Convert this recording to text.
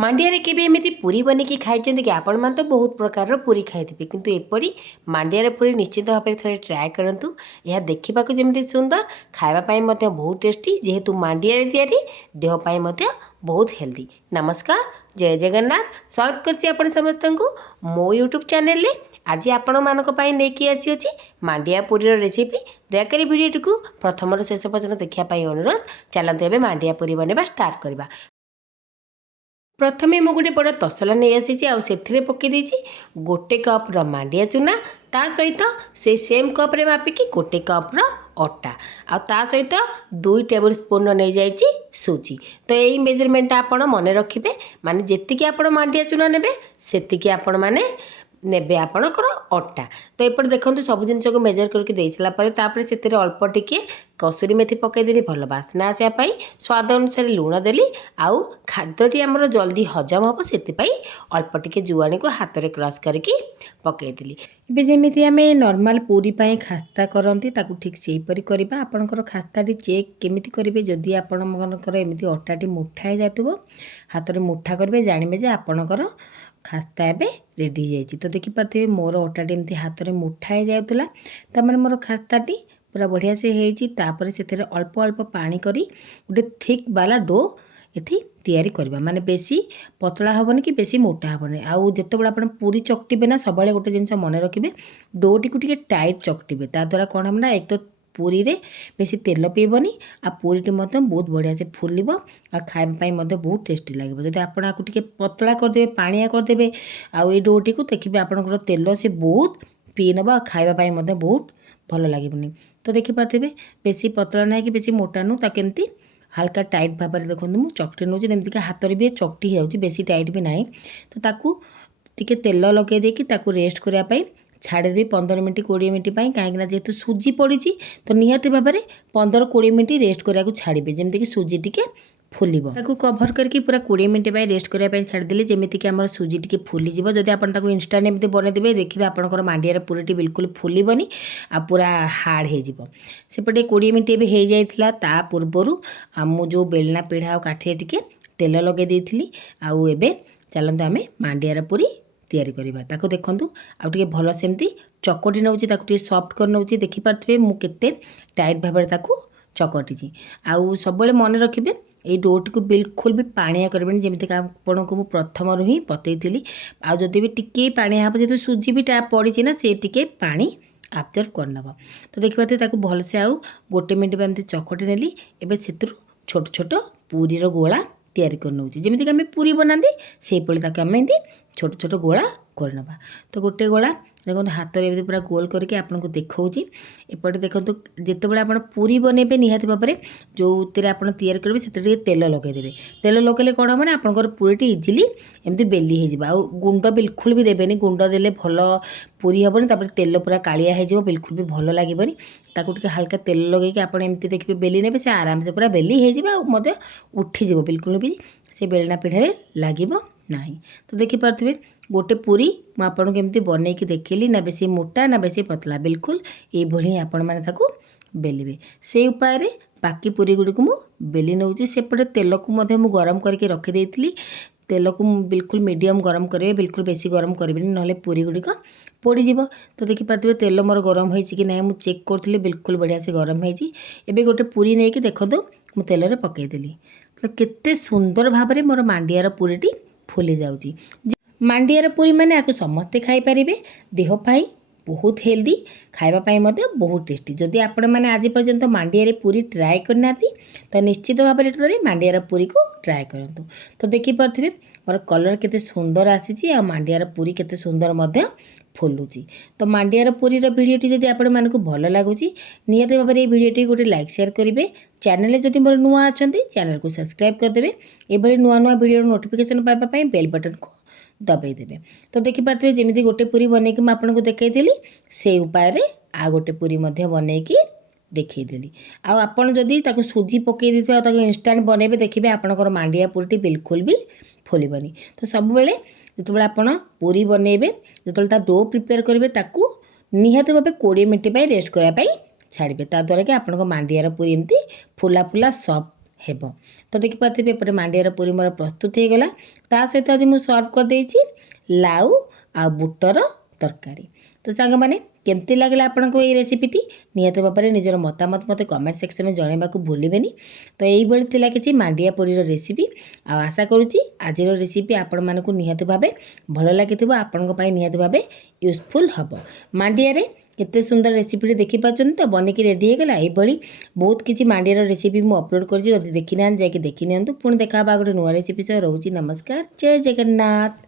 मांडिया केबे एमती पूरी बनिकी खाई कि आपण मैंने तो बहुत प्रकार पूरी खाई किंतु एपरी मांडिया पूरी निश्चित भाव में थे ट्राए करूँ। यह देखा जमी सुंदर खावाई बहुत टेस्टी जेहेतु मांडिया तैयारी देहपाई बहुत हेल्दी। नमस्कार, जय जगन्नाथ। स्वागत कर समस्त को मो यूट्यूब चैनल रे। आज आपण मानक नहीं आसी अच्छी मांडिया पूरी रेसिपी। दयाकोरी भिडियो को प्रथम शेष पर्यटन देखापी अनुरोध। चलते एवं मांडिया पूरी बनवा स्टार्ट करवा। प्रथमे मु गोटे बड़ तसला नहीं आसी पकई गोटे कप्र मांडिया चूना ता सहित से सेम कप्रे मापिकी गोटे कप्र अटा आ सहित 2 टेबल स्पून नहीं जाइए सुजी। तो यही मेजरमेंट आपण मन रखिए माने जेतिकी आपण मांडिया चूना नेबे सेतिकी आपण माने नेबे आपणकर अटा। तो एपटे देखते सब जिन को मेजर करके दे सारापर से अल्प टिके कसुरी मेथी पकईदेली भल बास्ना आसापी। स्वाद अनुसार लुण देली आउ खाद्यटी आमर जल्दी हजम हम से अल्प टिके जुआणी को हाथ में क्रश करके पकईदेली। ଏବେ ଯେମିତି ଆମେ ନର୍ମାଲ ପୁରୀ ପାଇଁ ଖାସ୍ତା କରନ୍ତି ତାକୁ ଠିକ୍ ସେହିପରି କରିବା। ଆପଣଙ୍କର ଖାସ୍ତାଟି ଚେକ୍ କେମିତି କରିବେ, ଯଦି ଆପଣଙ୍କର ଏମିତି ଅଟାଟି ମୁଠା ହେଇଯାଉଥିବ ହାତରେ ମୁଠା କରିବେ ଜାଣିବେ ଯେ ଆପଣଙ୍କର ଖାସ୍ତା ଏବେ ରେଡ଼ି ହେଇଯାଇଛି। ତ ଦେଖିପାରୁଥିବେ ମୋର ଅଟାଟି ଏମିତି ହାତରେ ମୁଠା ହେଇଯାଉଥିଲା, ତାମାନେ ମୋର ଖାସ୍ତାଟି पूरा बढ़िया से होती। तापर से अल्प अल्प पानी करी गोटे थिक वाला डो एथि तैयारी करबा। माने बेसी पतला हेनी कि बेसी मोटा हेनी। आउ जितेबाला आप पूरी चकटिबे ना सब गोटे जिन मन रखिए डोटी को टाइट चकटिबे। ता द्वारा कौन हम ना एक तो पूरी रे बेसी तेल पीबनी आ पूरीटी बहुत बढ़िया से फुलिब आ खाइबाई बहुत टेस्टी लगे। जब आप पतला करदे पानिया करदे आउ ये डोटी को देखिए आपंकर तेल से बहुत पी नब आ खाइबाई बहुत भल लगे। तो देखिपारे बेसी पतला ना कि बेसी मोटा नु ताकि एमती हल्का टाइट भाव में देखो मुझे चकटी नौ जमीक हाथ में भी चकटी हो बेसी टाइट भी ना। तो ताकू टिके तेल लगे देकी ताकू रेस्ट करने छाड़देवी 15 मिनट 20 मिनट कहीं जेहेतु सुजी पड़ी तो निहाती भाव में 15-20 मिनट रेस्ट कराया छाड़े जमीक सुजी टिके फुलिब। ताकू कभर करके पूरा 20 मिनट रेस्ट करने छाड़देली जमीक आम सुजी टिके फुलीज। जब आप इंस्टाट एमती बनईदेवे देखिए आपंकर मांडिया पूरीटी बिल्कुल फुलबनी आ पूरा हार्ड हो सेपटे 20 मिनट एवं हो जाता। ता पूर्वर मु जो बेलना पीढ़ा और काठिए टिके तेल लगे देती आउ एबे चलते आम मांडिया पूरी तैयारी करवा। ताको देखंतु आउ टिके भल सेमती चकटी नौची ताको टिके सॉफ्ट कर नौची। देखि पारथिबे मु केते टाइट भाव में ताको चकटी आउ सब मन रखिए ये डोटी को बिल्कुल भी पानिया करें जमीक आपन को प्रथम ही बतई आदि भी टिके पानिया हम जेहतु सुजी भी पड़ी ना से टिके पानी आब्जर्व करनब। तो देखिए ताको भलसे आउ गोटे मिनट एमती चकटी नेली। एबे सेतु छोट छोट पूरीर गोला तैयारी कर नौची जमीक आम पूरी बनाती से आम एमती छोट छोट गोला करनबा। तो गोटे गोला देखो हाथ में पूरा गोल करके आपको देखा एपटे देखो जितेबाला आप पूरी बनइबे निहाती भाव में जो आप तैयार करेंगे से तेल लगेदेवे। तेल लगेले कौन हम आपंकर पूरीटी इजिली एमती बेली हो गुंड बिल्कुल भी देवेनि। गुंड देले भल पूरी हेनी तापर तेल पूरा कालिया हो बिल्कुल भी भल लगे। ताकू टिके हल्का तेल लगे आप एमती देखिए बेली ने से आराम से पूरा बेली हो उठीज बिल्कुल भी से बेलना पीढ़े लगे ना। तो देखिपे गोटे पूरी मुझे केमती बनई कि देखली ना बेसी मोटा ना बेसी पतला बिल्कुल ये आपण मैंने बेलिबे से उपाय रे बाकी पूरी गुड़ी मु बेली नौची। सेपटे तेल को मु गरम करके रखी तेल को बिल्कुल मीडियम गरम करेंगे बिल्कुल बेसी गरम करेंगे ना पूरी गुड़िक पोड़ीज। तो देखिपे तेल मोर गरम हो कि ना मुझे चेक करी बिल्कुल बढ़िया से गरम होबे गोटे पूरी नहीं कि देखो मु तेल पकईदेली। तो केते सुंदर भाव में मोर मांडियार पूरीटी फुली जाउची। मांडियार पूरी माने आपको समस्ते खाई पारिबे देहपाई बहुत हेल्दी खावाई बहुत टेस्टी। जदि आपण मैंने आज पर्यंत मांडिया पूरी ट्राए करना तो निश्चित भाव में मांडियार पूरी को ट्राए करूँ। तो देखिपे मोर कलर केते सुंदर आसी आ मांडियार पूरी केते सुंदर फुलुची। तो मांडियार पूरीर भिडियोटी जदि आपण मानकु भल लगुच निहाती भाव में भिडियोटी गोटे लाइक शेयर करेंगे। चैनल जदि मोर नुआ अच्छा चैनल को सब्सक्राइब करदे ये नुआ नुआ भिडियो नोटिफिकेशन पाइबापी बेल बटन को दबाई देवे। तो देखिपे जमी गोटे पूरी बनईकि मुझे देखी से उपाय आ गोटे पूरी बनईकि देखईदेली। आपड़ जदि सुजी पकई देते इंस्टाट बनइबे देखिए आपंकर मांडिया पूरीटी बिल्कुल भी फुलबनी। तो सब जो आप पूरी बनइबे जो डो प्रिपेयर करेंगे ताकू निहाती भाव 20 मिनट रेस्ट करने छाड़े। ता द्वारा कि आपंक मांडियार पूरी एमती फुला फुला सॉफ्ट ହେବ। ତ ଦେଖିପାରୁଥିବେ ଏପଟେ ମାଣ୍ଡିଆର ପୁରୀ ମୋର ପ୍ରସ୍ତୁତ ହେଇଗଲା। ତା ସହିତ ଆଜି ମୁଁ ସର୍ଭ କରିଦେଇଛି ଲାଉ ଆଉ ବୁଟର ତରକାରୀ। ତ ସାଙ୍ଗମାନେ କେମିତି ଲାଗିଲା ଆପଣଙ୍କୁ ଏଇ ରେସିପିଟି? ନିହାତି ଭାବରେ ନିଜର ମତାମତ ମୋତେ କମେଣ୍ଟ ସେକ୍ସନରେ ଜଣାଇବାକୁ ଭୁଲିବେନି। ତ ଏଇଭଳି ଥିଲା କିଛି ମାଣ୍ଡିଆ ପୁରୀର ରେସିପି। ଆଉ ଆଶା କରୁଛି ଆଜିର ରେସିପି ଆପଣମାନଙ୍କୁ ନିହାତି ଭାବେ ଭଲ ଲାଗିଥିବ, ଆପଣଙ୍କ ପାଇଁ ନିହାତି ଭାବେ ୟୁଜଫୁଲ୍ ହେବ। ମାଣ୍ଡିଆରେ କେତେ ସୁନ୍ଦର ରେସିପିଟି ଦେଖିପାରୁଛନ୍ତି ତ, ବନିକି ରେଡ଼ି ହେଇଗଲା। ଏଇଭଳି ବହୁତ କିଛି ମାଣ୍ଡିଆର ରେସିପି ମୁଁ ଅପଲୋଡ଼ କରିଛି, ଯଦି ଦେଖିନାହାନ୍ତି ଯାଇକି ଦେଖିନିଅନ୍ତୁ। ପୁଣି ଦେଖା ହେବା ଗୋଟେ ନୂଆ ରେସିପି ସହ। ରହୁଛି ନମସ୍କାର, ଜୟ ଜଗନ୍ନାଥ।